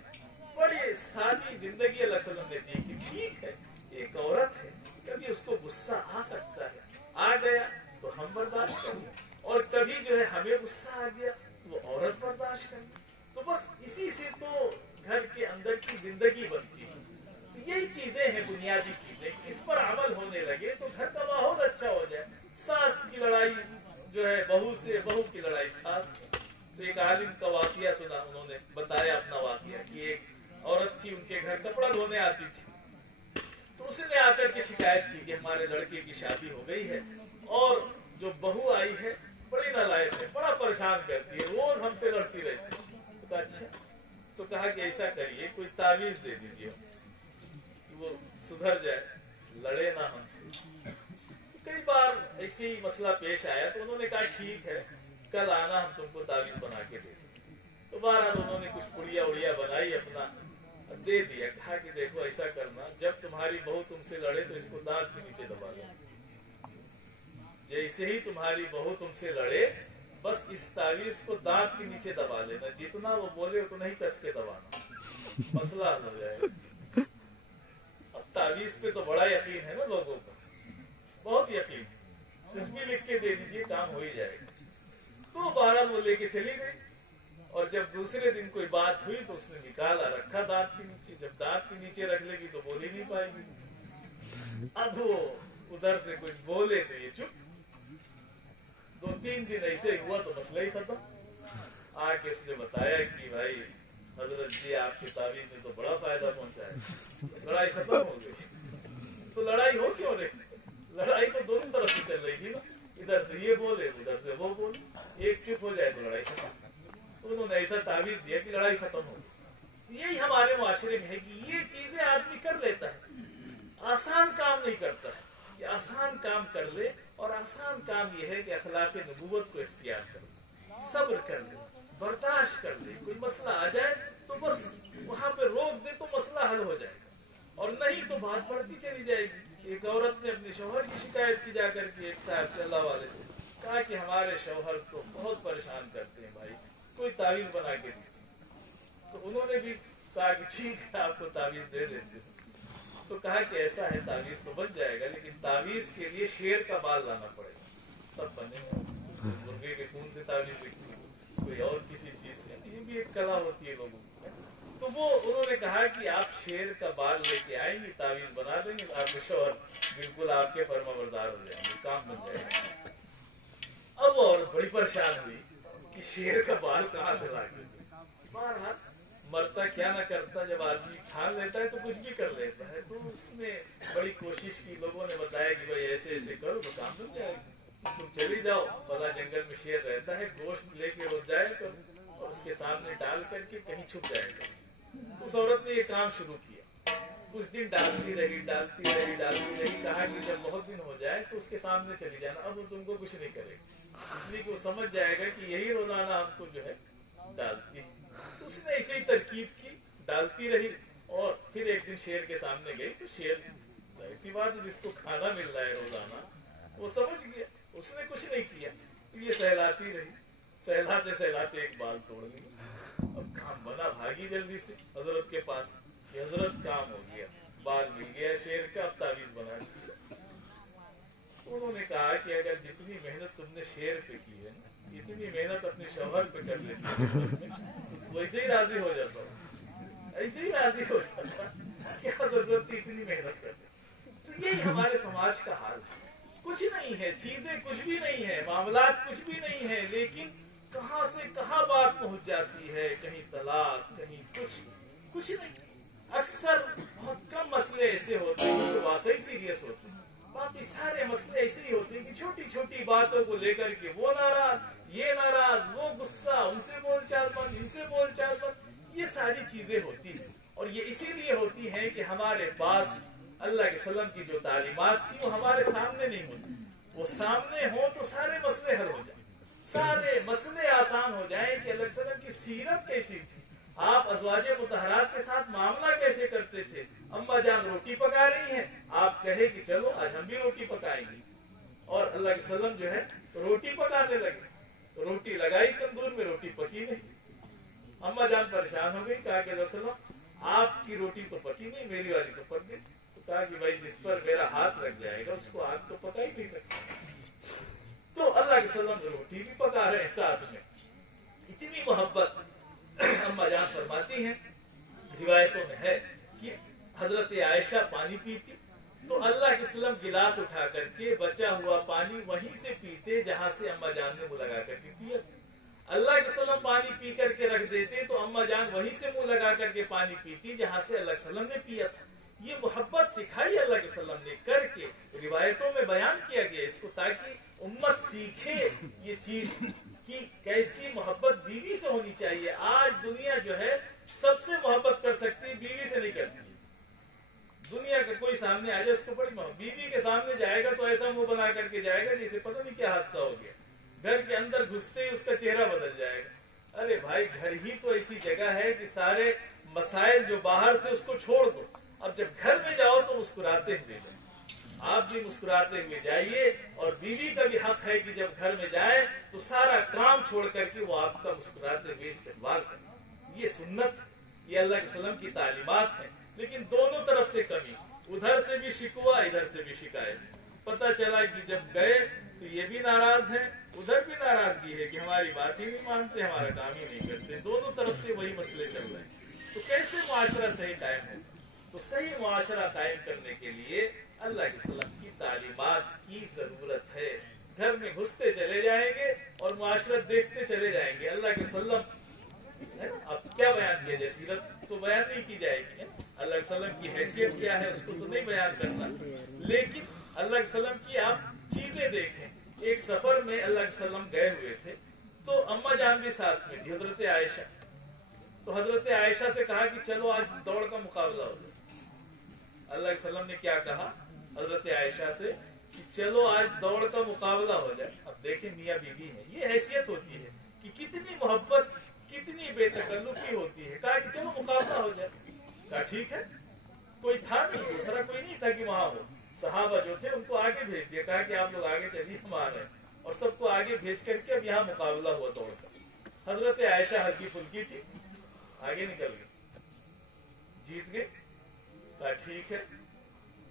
बड़ी सादी जिंदगी अल्लाह वसल्लम ने दी कि ठीक है एक औरत है, कभी उसको गुस्सा आ सकता है, आ गया तो हम बर्दाश्त करेंगे, और कभी जो है हमें गुस्सा आ गया तो वो औरत बर्दाश्त करेंगे। तो बस इसी से तो घर के अंदर की जिंदगी बनती है। तो यही चीजें हैं, बुनियादी चीजें, इस पर अमल होने लगे तो घर का माहौल अच्छा हो जाए। सास की लड़ाई जो है बहू से, बहू की लड़ाई सास से। तो एक आलिम का वाकया सुना, उन्होंने बताया अपना वाकया कि एक औरत थी, उनके घर कपड़ा धोने आती थी, तो उसने आकर के शिकायत की कि हमारे लड़के की शादी हो गई है और जो बहू आई है बड़ी नालायक है, बड़ा परेशान करती है, रोज हमसे लड़ती रहती है। तो कहा अच्छा, तो कहा कि ऐसा करिए कोई तावीज दे दीजिए कि वो सुधर जाए, लड़े ना हमसे। कई बार ऐसे ही मसला पेश आया तो उन्होंने कहा ठीक है, कल आना, हम तुमको तावीज बना के दे देंगे। तो बहरहाल उन्होंने कुछ पुड़िया उड़िया बनाई, अपना दे दिया, कहा कि देखो ऐसा करना, जब तुम्हारी बहू तुमसे लड़े तो इसको दांत के नीचे दबा लो, जैसे ही तुम्हारी बहू तुमसे लड़े बस इस तावीज को दांत के नीचे दबा लेना, जितना वो बोले उतना ही कस के दबाना, मसला हल हो जाएगा। अब तावीज पे तो बड़ा यकीन है ना लोगों का, बहुत यकीन, कुछ भी लिख के दे दीजिए काम हो ही जाएगा। तो बहरहाल वो लेके चली गई, और जब दूसरे दिन कोई बात हुई तो उसने निकाला, रखा दांत के नीचे। जब दांत के नीचे रख लेगी तो बोल ही नहीं पाएगी। अब वो उधर से कुछ बोले तो ये चुप। 2-3 दिन ऐसे हुआ तो मसला ही खत्म। आके उसने बताया कि भाई हजरत जी आपकी तावीज ने तो बड़ा फायदा पहुंचाया, लड़ाई खत्म हो गई। तो लड़ाई हो क्यों रही, लड़ाई तो दोनों तरफ से चल रही थी ना, इधर से ये बोले उधर से वो बोले, एक चुप हो जाए तो लड़ाई खत्म। तो उन्होंने ऐसा तावीज दिया कि लड़ाई खत्म हो। तो यही हमारे मुआशरे में है कि ये चीजें आदमी कर लेता है, आसान काम नहीं करता है, कि आसान काम कर ले, और आसान काम यह है कि अखलाक नबूवत को इख्तियार कर ले, सब्र कर ले, बर्दाश्त कर ले। कोई मसला आ जाए तो बस वहां पे रोक दे तो मसला हल हो जाएगा, और नहीं तो बात बढ़ती चली जाएगी। एक औरत ने अपने शौहर की शिकायत की जाकर के एक साहब सल्लल्लाहु अलैहि वसल्लम से, कहा कि हमारे शौहर तो बहुत परेशान करते हैं भाई, कोई तावीज बना के दीजिए। तो उन्होंने भी कहा कि ठीक है, आपको तावीज दे देते हैं। तो कहा कि ऐसा है, तावीज तो बन जाएगा, लेकिन तावीज के लिए शेर का बाल लाना पड़ेगा, तब बनेगा। मुर्गे के खून से तावीज लिखती, कोई और किसी चीज से, ये भी एक कला होती है लोगों की। तो वो उन्होंने कहा कि आप शेर का बाल लेके आएंगे, तावीज बना देंगे, आपके शौहर बिल्कुल आपके फर्माबरदार हो जाएंगे, काम बन जाएगा। अब वो औरत बड़ी परेशान हुई कि शेर का बाल कहाँ से ला के, बहरहाल मरता क्या ना करता, जब आदमी ठान लेता है तो कुछ भी कर लेता है। तो उसने बड़ी कोशिश की, लोगों ने बताया कि भाई ऐसे ऐसे करो तो काम बन जाएगा, तुम चली जाओ, फला जंगल में शेर रहता है, गोश्त लेके वो जाएगा और उसके सामने डाल करके कहीं छुप जाएगा। उस औरत ने ये काम शुरू किया, कुछ दिन डालती रही, कहा कि जब बहुत दिन हो जाए तो उसके सामने चली जाना, अब वो तुमको कुछ नहीं करेगा, इसलिए वो समझ जाएगा कि यही रोजाना हमको जो है डालती है। तो उसने ऐसे ही तरकीब की, डालती रही, और फिर एक दिन शेर के सामने गई तो शेर, ऐसी बात है जिसको खाना मिल रहा है रोजाना, वो समझ गया, उसने कुछ नहीं किया। तो ये सहलाती रही, सहलाते एक बाल तोड़ लिया। अब काम बना, भागी जल्दी से हजरत के पास, ये हजरत काम हो गया, बाल मिल गया शेर का, अब तावीज बना दी। उन्होंने कहा कि अगर जितनी मेहनत तुमने शेर पे की है, इतनी मेहनत अपने शौहर पे कर लेती, वैसे ही राजी हो जाता, ऐसे ही राजी हो जाता, क्या जरूरत थी इतनी मेहनत करने। तो यही हमारे समाज का हाल है, कुछ नहीं है, चीजें कुछ भी नहीं है, मामलात कुछ भी नहीं है, लेकिन कहां से कहां बात पहुंच जाती है, कहीं तलाक, कहीं कुछ नहीं। अक्सर बहुत कम मसले ऐसे होते हैं जो वाकई सीरियस होते हैं, बाकी सारे मसले ऐसे ही होते हैं कि छोटी छोटी बातों को लेकर के वो नाराज, ये नाराज, वो गुस्सा, उनसे बोलचाल बंद, इनसे बोलचाल बंद, ये सारी चीजें होती हैं। और ये इसीलिए होती हैं कि हमारे पास अल्लाह के सल्लम की जो तालीमात थी वो हमारे सामने नहीं होती, वो सामने हो तो सारे मसले हल हो जाए, सारे मसले आसान हो जाए कि अल्लाह के सल्लम की सीरत कैसी थी, आप अज़वाजे मुतहरात के साथ मामला कैसे करते थे। अम्मा जान रोटी पका रही हैं, आप कहे कि चलो आज हम भी रोटी पकाएंगे, और अल्लाह के सल्लम जो है रोटी पकाने लगे, तो रोटी लगाई तंदूर में, रोटी पकी नहीं। अम्मा जान परेशान हो गई, कहा कि रसूलल्लाह आपकी रोटी तो पकी नहीं, मेरी वाली तो पक गई। तो कहा कि भाई जिस पर मेरा हाथ लग जाएगा उसको आग तो पका ही नहीं सकता। तो अल्लाह के सल्लम रोटी भी पका रहे हैं साथ में, इतनी मोहब्बत। अम्मा जान फरमाती हैं, रिवायतों में है कि हजरत आयशा पानी पीती तो अल्लाह के सल्लम गिलास उठा करके बचा हुआ पानी वहीं से पीते जहां से अम्मा जान ने मुंह लगा करके पिया। अल्लाह के सल्लम पानी पी करके रख देते तो अम्मा जान वहीं से मुंह लगा करके पानी पीती जहां से अल्लाह के सल्लम ने पिया था। ये मोहब्बत सिखाई अल्लाह के सल्लम ने करके रिवायतों में बयान किया गया इसको, ताकि उम्मत सीखे ये चीज कि कैसी मोहब्बत बीवी से होनी चाहिए। आज दुनिया जो है सबसे मोहब्बत कर सकती है, बीवी से नहीं करती। दुनिया का कोई सामने आ जाए उसको बड़ी मोहब्बत, बीवी के सामने जाएगा तो ऐसा मुंह बना करके जाएगा जैसे पता नहीं क्या हादसा हो गया, घर के अंदर घुसते ही उसका चेहरा बदल जाएगा। अरे भाई घर ही तो ऐसी जगह है कि सारे मसाइल जो बाहर थे उसको छोड़ दो, अब जब घर में जाओ तो मुस्कुराते हुए जाओ, आप भी मुस्कुराते हुए जाइए। और बीवी का भी हक है कि जब घर में जाए तो सारा काम छोड़ करके वो आपका मुस्कुराते हुए इस्तेमाल करे। ये सुन्नत, ये अल्लाह के सल्लम की तालीमात है। लेकिन दोनों तरफ से कमी, उधर से भी शिकवा, इधर से भी शिकायत। पता चला कि जब गए तो ये भी नाराज है, उधर भी नाराजगी है कि हमारी बात ही नहीं मानते, हमारा काम ही नहीं करते, दोनों तरफ से वही मसले चल रहे हैं। तो कैसे मुआशरा सही कायम हो? तो सही मुआशरा कायम करने के लिए अल्लाह के सल्लम की तालीमात की जरूरत है। घर में घुसते चले जाएंगे और मुआशरत देखते चले जाएंगे। अल्लाह के सल्लम है ना, अब क्या बयान किया जाए, सीरत तो बयान नहीं की जाएगी, अल्लाह के सल्लम की हैसियत क्या है उसको तो नहीं बयान करना, लेकिन अल्लाह के सल्लम की आप चीजें देखें। एक सफर में अल्लाह के सल्लम गए हुए थे तो अम्मा जान भी साथ में थी, हजरत आयशा। तो हजरत आयशा से कहा कि चलो आज दौड़ का मुकाबला हो। अल्लाह के सल्लम ने क्या कहा हजरत आयशा से कि चलो आज दौड़ का मुकाबला हो जाए। अब देखें मियाँ बीवी है, ये हैसियत होती है कि कितनी मोहब्बत, कितनी बेतकल्लुफी होती है। कहा कि चलो मुकाबला हो जाए। कहा ठीक है। कोई था नहीं, दूसरा कोई नहीं था कि वहां हो। सहाबा जो थे उनको आगे भेज दिया, कहा कि आप लोग आगे चलिए, हम आ रहे हैं। और सबको आगे भेज करके अब यहाँ मुकाबला हुआ दौड़ का। हजरत आयशा हल्की फुल्की थी, आगे निकल गई, जीत गए। कहा ठीक है।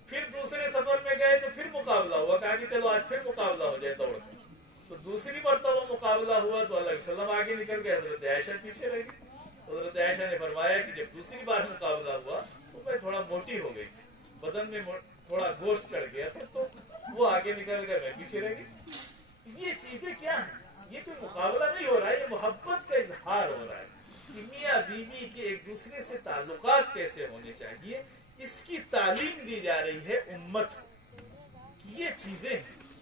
फिर दूसरे सफर में गए तो फिर मुकाबला हुआ। कहा कि चलो आज फिर मुकाबला हो जाए दौड़ का। तो दूसरी मरतबा मुकाबला हुआ तो अल्लाह के सल्लम आगे निकल गए, हजरत आयशा पीछे रह गई। हजरत आयशा ने फरमाया कि जब दूसरी बार मुकाबला हुआ तो मैं थोड़ा मोटी हो गई थी, बदन में थोड़ा गोश्त चढ़ गया था, तो वो आगे निकल गए, मैं पीछे रह गई। ये चीजें क्या है? ये कोई मुकाबला नहीं हो रहा है, ये मोहब्बत का इजहार हो रहा है कि मियाँ बीवी के एक दूसरे से ताल्लुकात कैसे होने चाहिए, इसकी तालीम दी जा रही है उम्मत को। ये चीजें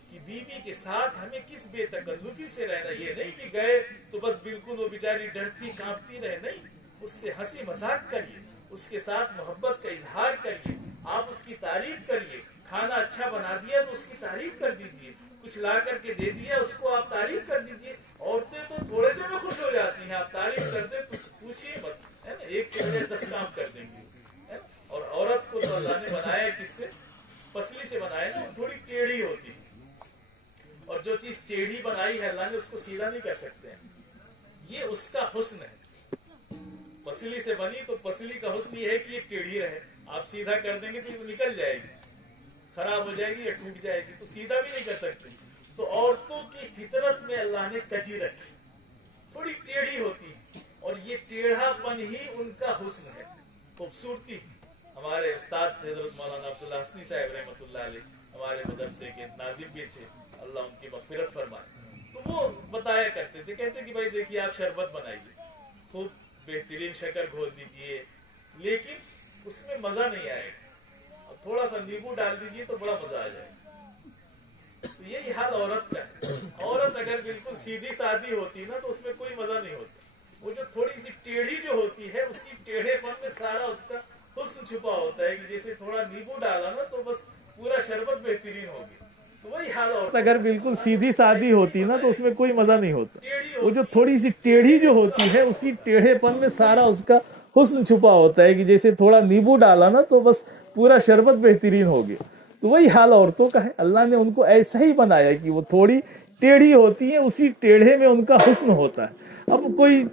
कि बीवी के साथ हमें किस बेतकल्लुफी से रहना। ये नहीं कि गए तो बस बिल्कुल वो बेचारी डरती कांपती रहे, नहीं, उससे हंसी मजाक करिए, उसके साथ मोहब्बत का इजहार करिए, आप उसकी तारीफ करिए। खाना अच्छा बना दिया तो उसकी तारीफ कर दीजिए, कुछ ला करके दे दिया उसको आप तारीफ कर दीजिए। औरतें तो थोड़े से में खुश हो जाती हैं, आप तारीफ कर दे तो पूछिए मत, है ना, एक के बजाय 10 काम कर देंगे, है। और औरत को तो अल्लाह ने बनाया किससे? पसली से बनाया ना, थोड़ी टेढ़ी होती है। और जो चीज टेढ़ी बनाई है अल्लाह ने, उसको सीधा नहीं कर सकते हैं। ये उसका हुस्न है। पसली से बनी तो पसली का हुस्न ये है कि ये टेढ़ी रहे। आप सीधा कर देंगे तो ये निकल जाएगी, खराब हो जाएगी या टूट जाएगी, तो सीधा भी नहीं कर सकते। तो औरतों की फितरत में अल्लाह ने कजी रखी, थोड़ी टेढ़ी होती है, और ये टेढ़ापन ही उनका हुस्न है, खूबसूरती। हमारे उस्ताद थे हज़रत मौलाना अब्दुल्ला हसनी साहब रहमतुल्लाह अलैह, हमारे मदरसे के नाजिम भी थे, अल्लाह उनकी मग़फ़िरत फरमाए। तो वो बताया करते थे, कहते कि भाई देखिए आप शरबत बनाइए, खूब बेहतरीन शक्कर घोल दीजिए, लेकिन उसमें मजा नहीं आएगा, और थोड़ा सा नींबू डाल दीजिए तो बड़ा मजा आ जाएगा। तो यही हाल औरत का है। औरत अगर बिल्कुल सीधी सादी होती ना तो उसमें कोई मजा नहीं होता। वो जो थोड़ी सी टेढ़ी जो होती है, उसी टेढ़ेपन में सारा उसका हुस्न छुपा होता है कि जैसे थोड़ा नींबू डाला ना तो बस पूरा शरबत बेहतरीन हो गया। तो वही हाल औरत अगर बिल्कुल सीधी सादी होती ना तो उसमें कोई मजा नहीं होता। वो जो थोड़ी सी टेढ़ी जो होती है, उसी टेढ़ेपन में सारा उसका हुस्न छुपा होता है कि जैसे थोड़ा नींबू डाला ना तो बस पूरा शरबत बेहतरीन हो गया। तो वही हाल औरतों का है। अल्लाह ने उनको ऐसा ही बनाया कि वो थोड़ी टेढ़ी होती है, उसी टेढ़े में उनका हुस्न होता है। अब कोई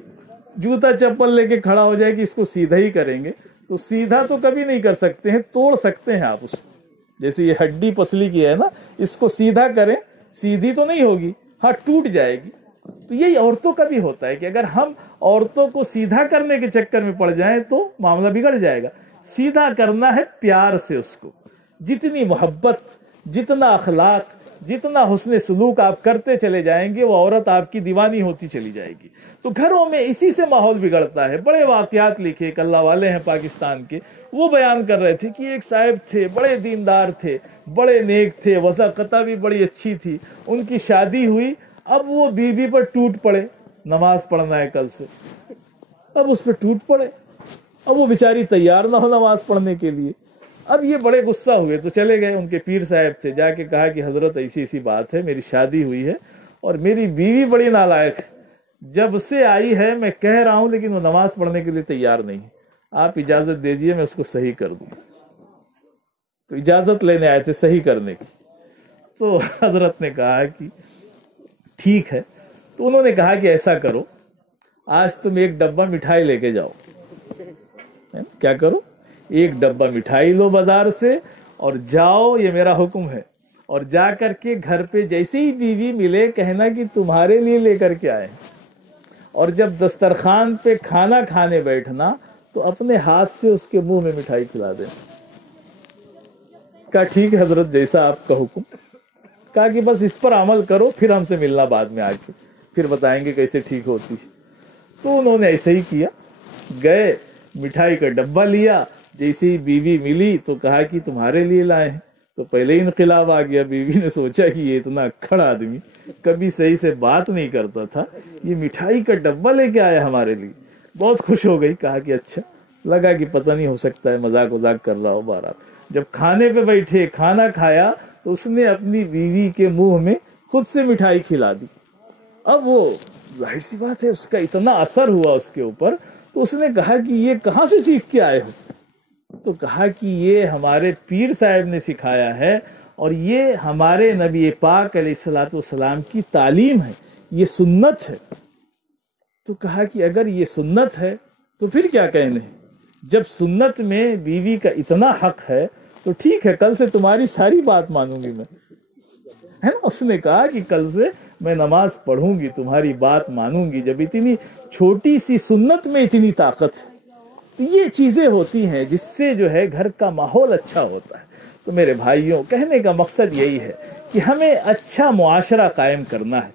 जूता चप्पल लेके खड़ा हो जाए कि इसको सीधा ही करेंगे, तो सीधा तो कभी नहीं कर सकते हैं, तोड़ सकते हैं आप उसको। जैसे ये हड्डी पसली की है ना, इसको सीधा करें, सीधी तो नहीं होगी, हाँ टूट जाएगी। तो यही औरतों का भी होता है कि अगर हम औरतों को सीधा करने के चक्कर में पड़ जाएं तो मामला बिगड़ जाएगा। सीधा करना है प्यार से उसको। जितनी मोहब्बत, जितना अखलाक, जितना हुस्न सुलूक आप करते चले जाएंगे, वो औरत आपकी दीवानी होती चली जाएगी। तो घरों में इसी से माहौल बिगड़ता है। बड़े वाकयात लिखे, एक अल्लाह वाले हैं पाकिस्तान के, वो बयान कर रहे थे कि एक साहब थे, बड़े दीनदार थे, बड़े नेक थे, वज़ाक़ता भी बड़ी अच्छी थी, उनकी शादी हुई। अब वो बीवी पर टूट पड़े, नमाज पढ़ना है कल से, अब उस पर टूट पड़े। अब वो बेचारी तैयार ना हो नमाज पढ़ने के लिए। अब ये बड़े गुस्सा हुए तो चले गए, उनके पीर साहब थे, जाके कहा कि हजरत ऐसी ऐसी बात है, मेरी शादी हुई है और मेरी बीवी बड़ी नालायक है, जब से आई है मैं कह रहा हूं लेकिन वो नमाज पढ़ने के लिए तैयार नहीं, आप इजाजत दे दीजिए मैं उसको सही कर दूं। तो इजाजत लेने आए थे सही करने की। तो हजरत ने कहा कि ठीक है। तो उन्होंने कहा कि ऐसा करो, आज तुम एक डब्बा मिठाई लेके जाओ। क्या करो? एक डब्बा मिठाई लो बाजार से और जाओ, ये मेरा हुक्म है, और जा करके घर पे जैसे ही बीवी मिले कहना कि तुम्हारे लिए लेकर के आए। और जब दस्तरखान पे खाना खाने बैठना तो अपने हाथ से उसके मुंह में मिठाई खिला देना। कहा ठीक है हजरत, जैसा आपका हुक्म। कहा कि बस इस पर अमल करो, फिर हमसे मिलना बाद में आके, फिर बताएंगे कैसे ठीक होती है। तो उन्होंने ऐसे ही किया, गए, मिठाई का डब्बा लिया, जैसे ही बीवी मिली तो कहा कि तुम्हारे लिए लाए हैं। तो पहले ही इनकलाब आ गया। बीवी ने सोचा कि ये इतना अक्खड़ आदमी, कभी सही से बात नहीं करता था, ये मिठाई का डब्बा लेके आया हमारे लिए। बहुत खुश हो गई। कहा कि अच्छा, लगा कि पता नहीं हो सकता है मजाक वजाक कर रहा हो बारात। जब खाने पे बैठे, खाना खाया तो उसने अपनी बीवी के मुंह में खुद से मिठाई खिला दी। अब वो जाहिर सी बात है उसका इतना असर हुआ उसके ऊपर, तो उसने कहा कि ये कहाँ से सीख के आए हो? तो कहा कि ये हमारे पीर साहब ने सिखाया है और ये हमारे नबी पाक अलैहिस्सलाम की तालीम है, ये सुन्नत है। तो कहा कि अगर ये सुन्नत है तो फिर क्या कहने, जब सुन्नत में बीवी का इतना हक है तो ठीक है, कल से तुम्हारी सारी बात मानूंगी मैं, है ना। उसने कहा कि कल से मैं नमाज पढ़ूंगी, तुम्हारी बात मानूंगी, जब इतनी छोटी सी सुन्नत में इतनी ताकत है। तो ये चीजें होती हैं जिससे जो है घर का माहौल अच्छा होता है। तो मेरे भाइयों, कहने का मकसद यही है कि हमें अच्छा मुआशरा कायम करना है,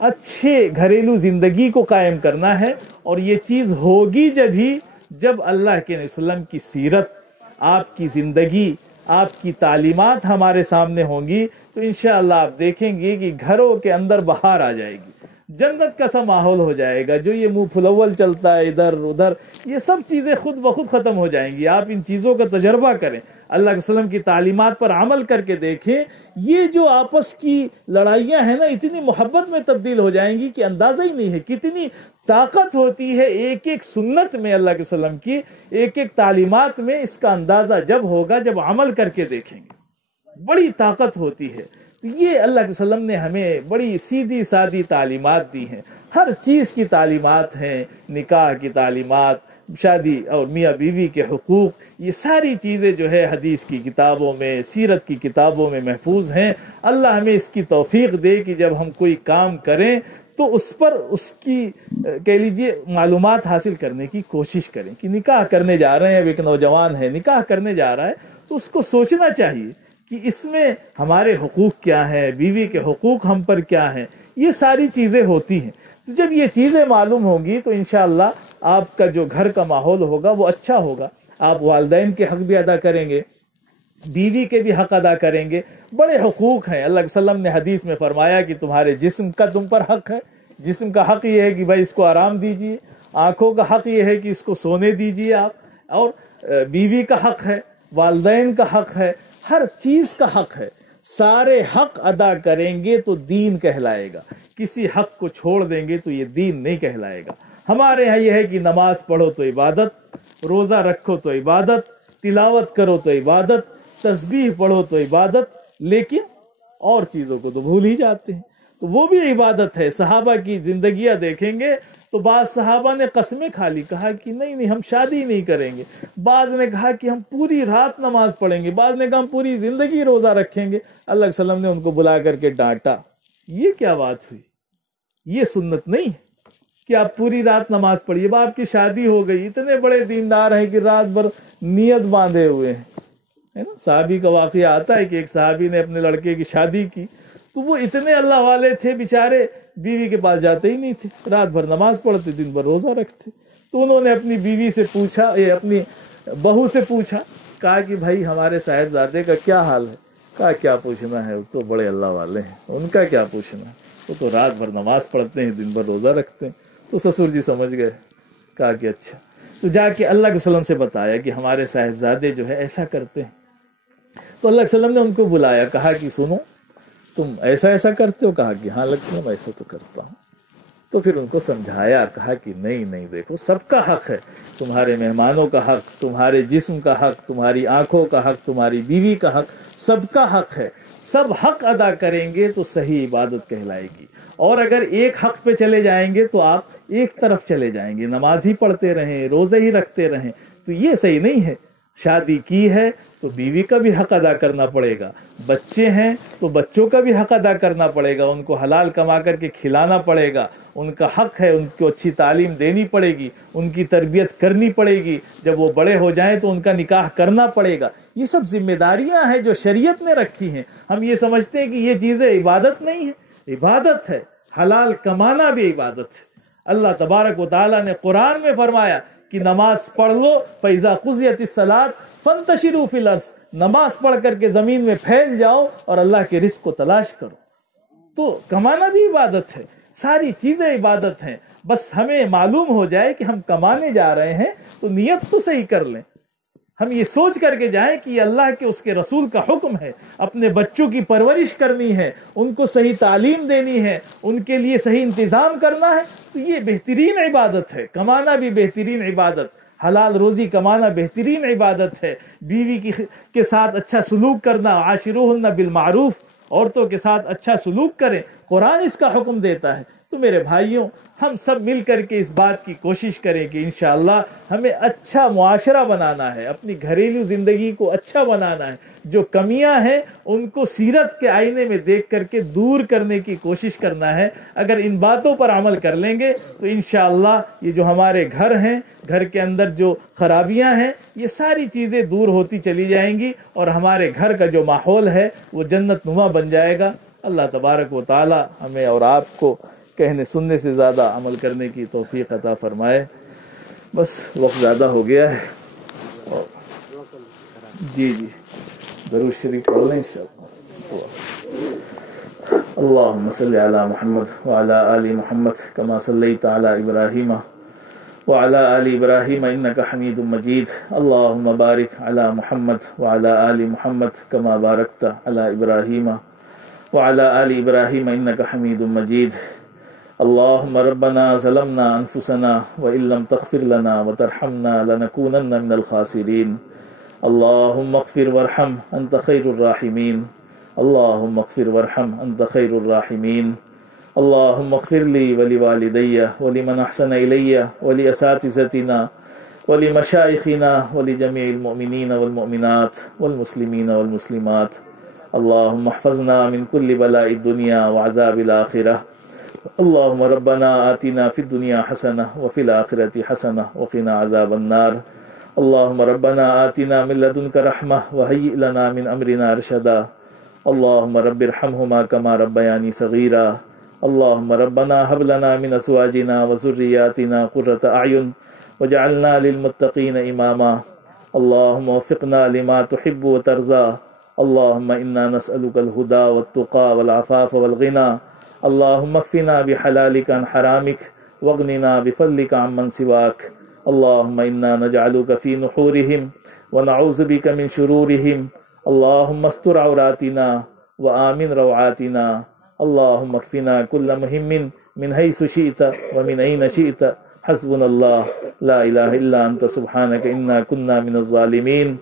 अच्छे घरेलू जिंदगी को कायम करना है। और ये चीज होगी जब अल्लाह के नबी सल्लल्लाहु अलैहि वसल्लम की सीरत, आपकी जिंदगी, आपकी तालीमात हमारे सामने होंगी, तो इंशाअल्लाह आप देखेंगे कि घरों के अंदर बहार आ जाएगी, जन्नत का सा माहौल हो जाएगा। जो ये मुंह फुलव्वल चलता है इधर उधर, ये सब चीजें खुद ब खुद खत्म हो जाएंगी। आप इन चीजों का तजर्बा करें, अल्लाह के वसल्लम की तालीमात पर अमल करके देखें। ये जो आपस की लड़ाइयां हैं ना, इतनी मोहब्बत में तब्दील हो जाएंगी कि अंदाजा ही नहीं है कितनी ताकत होती है एक एक सुन्नत में, अल्लाह के वसल्लम की एक एक तालीमात में। इसका अंदाजा जब होगा जब अमल करके देखेंगे, बड़ी ताकत होती है। तो ये अल्लाह के वसल्लम ने हमें बड़ी सीधी सादी तालीमात दी हैं, हर चीज की तालीमात हैं, निकाह की तालीमात, शादी और मियाँ बीवी के हुकूक, ये सारी चीजें जो है हदीस की किताबों में, सीरत की किताबों में महफूज हैं। अल्लाह हमें इसकी तौफीक दे कि जब हम कोई काम करें तो उस पर उसकी कह लीजिए मालूमात हासिल करने की कोशिश करें। कि निकाह करने जा रहे हैं, अब एक नौजवान है निकाह करने जा रहा है, तो उसको सोचना चाहिए कि इसमें हमारे हुकूक क्या है, बीवी के हुकूक हम पर क्या हैं, ये सारी चीजें होती हैं। तो जब ये चीजें मालूम होंगी तो इंशाअल्लाह आपका जो घर का माहौल होगा वो अच्छा होगा। आप वालिदैन के हक भी अदा करेंगे, बीवी के भी हक अदा करेंगे। बड़े हुकूक हैं, अल्लाह के वसल्लम ने हदीस में फरमाया कि तुम्हारे जिस्म का तुम पर हक है। जिस्म का हक ये है कि भाई इसको आराम दीजिए, आंखों का हक ये है कि इसको सोने दीजिए आप, और बीवी का हक है, वालिदैन का हक है, हर चीज का हक है। सारे हक अदा करेंगे तो दीन कहलाएगा, किसी हक को छोड़ देंगे तो ये दीन नहीं कहलाएगा। हमारे यहाँ यह है कि नमाज पढ़ो तो इबादत, रोजा रखो तो इबादत, तिलावत करो तो इबादत, तस्बीह पढ़ो तो इबादत, लेकिन और चीजों को तो भूल ही जाते हैं। तो वो भी इबादत है। सहाबा की जिंदगियां देखेंगे तो बाज सहाबा ने कसमें खा ली, कहा कि नहीं हम शादी नहीं करेंगे। बाज ने कहा कि हम पूरी रात नमाज पढ़ेंगे, बाज ने कहा हम पूरी जिंदगी रोजा रखेंगे। अल्लाह के वसल्लम ने उनको बुला करके डांटा, ये क्या बात हुई, ये सुन्नत नहीं है कि आप पूरी रात नमाज पढ़िए। बाप की शादी हो गई, इतने बड़े दीनदार हैं कि रात भर नियत बांधे हुए हैं, है ना। साहबी का वाकया आता है कि एक साहबी ने अपने लड़के की शादी की, तो वो इतने अल्लाह वाले थे बेचारे, बीवी के पास जाते ही नहीं थे, रात भर नमाज पढ़ते, दिन भर रोजा रखते। तो उन्होंने अपनी बीवी से पूछा, ये अपनी बहू से पूछा, कहा कि भाई हमारे साहिबजादे का क्या हाल है। कहा क्या पूछना है, वो तो बड़े अल्लाह वाले हैं, उनका क्या पूछना है, वो तो रात भर नमाज पढ़ते हैं, दिन भर रोजा रखते हैं। तो ससुर जी समझ गए, कहा कि अच्छा। तो जाके अल्लाह के वसल्लम से बताया कि हमारे साहिबजादे जो है ऐसा करते हैं। तो अल्लाह के वसल्लम ने उनको बुलाया, कहा कि सुनो तुम ऐसा ऐसा करते हो। कहा कि हाँ अल्लाह के वसल्लम ऐसा तो करता हूँ। तो फिर उनको समझाया, कहा कि नहीं नहीं देखो, सबका हक है, तुम्हारे मेहमानों का हक, तुम्हारे जिस्म का हक, तुम्हारी आंखों का हक, तुम्हारी बीवी का हक, सबका हक है। सब हक अदा करेंगे तो सही इबादत कहलाएगी। और अगर एक हक पे चले जाएंगे तो आप एक तरफ चले जाएंगे, नमाज ही पढ़ते रहें, रोजे ही रखते रहें, तो ये सही नहीं है। शादी की है तो बीवी का भी हक अदा करना पड़ेगा, बच्चे हैं तो बच्चों का भी हक अदा करना पड़ेगा, उनको हलाल कमा करके खिलाना पड़ेगा, उनका हक है, उनको अच्छी तालीम देनी पड़ेगी, उनकी तरबियत करनी पड़ेगी, जब वो बड़े हो जाएं तो उनका निकाह करना पड़ेगा। ये सब जिम्मेदारियां हैं जो शरीयत ने रखी हैं। हम ये समझते हैं कि ये चीजें इबादत नहीं है, इबादत है, हलाल कमाना भी इबादत है। अल्लाह तबारक व तआला ने कुरान में फरमाया कि नमाज पढ़ लो, फैज़ा क़ुज़ियतिस सलात फंतशिरू फिल अर्ज़, नमाज पढ़ करके जमीन में फैल जाओ और अल्लाह के रिज़्क़ को तलाश करो। तो कमाना भी इबादत है, सारी चीजें इबादत हैं। बस हमें मालूम हो जाए कि हम कमाने जा रहे हैं तो नियत तो सही कर लें। ہم یہ سوچ کر کے جائیں کہ یہ اللہ کے اس کے رسول کا حکم ہے، اپنے بچوں کی پرورش کرنی ہے، ان کو صحیح تعلیم دینی ہے، ان کے لیے صحیح انتظام کرنا ہے، تو یہ بہترین عبادت ہے۔ کمانا بھی بہترین عبادت، حلال روزی کمانا بہترین عبادت ہے۔ بیوی کے ساتھ اچھا سلوک کرنا، عاشروہن بالمعروف، عورتوں کے ساتھ اچھا سلوک کریں، قرآن اس کا حکم دیتا ہے۔ تو میرے بھائیوں، ہم سب مل کر کے اس بات کی کوشش کریں کہ انشاءاللہ ہمیں اچھا معاشرہ بنانا ہے، اپنی گھریلو زندگی کو اچھا بنانا ہے، جو کمیاں ہیں ان کو سیرت کے آئینے میں دیکھ کر کے دور کرنے کی کوشش کرنا ہے۔ اگر ان باتوں پر عمل کر لیں گے تو انشاءاللہ یہ جو ہمارے گھر ہیں، گھر کے اندر جو خرابیاں ہیں، یہ ساری چیزیں دور ہوتی چلی جائیں گی اور ہمارے گھر کا جو ماحول ہے وہ جنت نما بن جائے گا۔ اللہ تبارک و تعالی ہمیں اور آپ کو کہنے سننے سے زیادہ عمل کرنے کی توفیق عطا فرمائے۔ بس وقت زیادہ ہو گیا ہے۔ جی درود شریف پڑھ لیں انشاءاللہ۔ اللہم صلی علی محمد وعلی آل محمد کما صلیت علی ابراہیم وعلی آل ابراہیم انک حمید مجید۔ اللہم بارک علی محمد وعلی آل محمد کما بارکت علی ابراہیم وعلی آل ابراہیم انک حمید مجید۔ اللهم ربنا ظلمنا أنفسنا وإن لم تغفر لنا وترحمنا لنكونن من الخاسرين۔ اللهم اغفر وارحم أنت خير الراحمين۔ اللهم اغفر وارحم أنت خير الراحمين۔ اللهم اغفر لي ولوالدي ولمن أحسن إلي ولأساتذتنا ولمشايخنا ولجميع المؤمنين والمؤمنات والمسلمين والمسلمات۔ اللهم احفظنا من كل بلاء الدنيا وعذاب الآخرة۔ اللهم ربنا آتنا في الدنيا حسنة وفي الآخرة حسنة وقنا عذاب النار۔ اللهم ربنا آتنا من لدنك رحمة وهيئ لنا من أمرنا رشدا۔ اللهم رب ارحمهما كما ربياني صغيرا۔ اللهم ربنا هب لنا من أزواجنا وذرياتنا قرة أعين وجعلنا للمتقين إماما۔ اللهم وفقنا لما تحب وترضى۔ اللهم إنا نسألك الهدى والتقى والعفاف والغنى۔ اللهم اكفنا بحلالك عن حرامك واغننا بفضلك عمن سواك۔ اللهم إنا نجعلك في نحورهم ونعوذ بك من شرورهم۔ اللهم استر عوراتنا وآمن روعاتنا۔ اللهم اكفنا كل مهم من حيث شئت ومن أين شئت۔ حسبنا الله لا إله إلا أنت سبحانك إنا كنا من الظالمين۔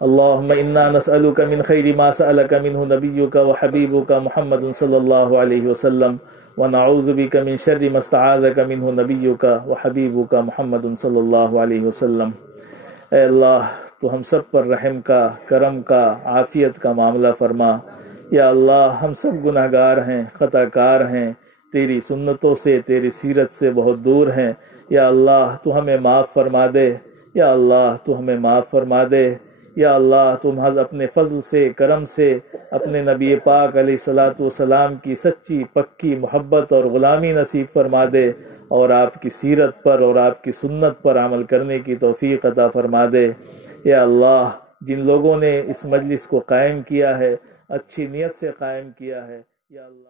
اللهم إنا نسألك من خير ما سألك منه نبيك وحبيبك محمد صلى الله عليه وسلم ونعوذ بك من شر ما استعاذك منه نبيك وحبيبك محمد صلى الله عليه وسلم۔ اے اللہ، تو ہم سب پر رحم کا، کرم کا، عافیت کا معاملہ فرما۔ یا اللہ، ہم سب گناہ گار ہیں، خطا کار ہیں، تیری سنتوں سے، تیری سیرت سے بہت دور ہیں۔ یا اللہ، تو ہمیں معاف فرما دے۔ یا اللہ، تو ہمیں معاف فرما دے۔ یا اللہ، تم اپنے فضل سے، کرم سے اپنے نبی پاک علیہ الصلاۃ والسلام کی سچی پکی محبت اور غلامی نصیب فرما دے، اور آپ کی سیرت پر اور آپ کی سنت پر عمل کرنے کی توفیق عطا فرما دے۔ یا اللہ، جن لوگوں نے اس مجلس کو قائم کیا ہے، اچھی نیت سے قائم کیا ہے، یا اللہ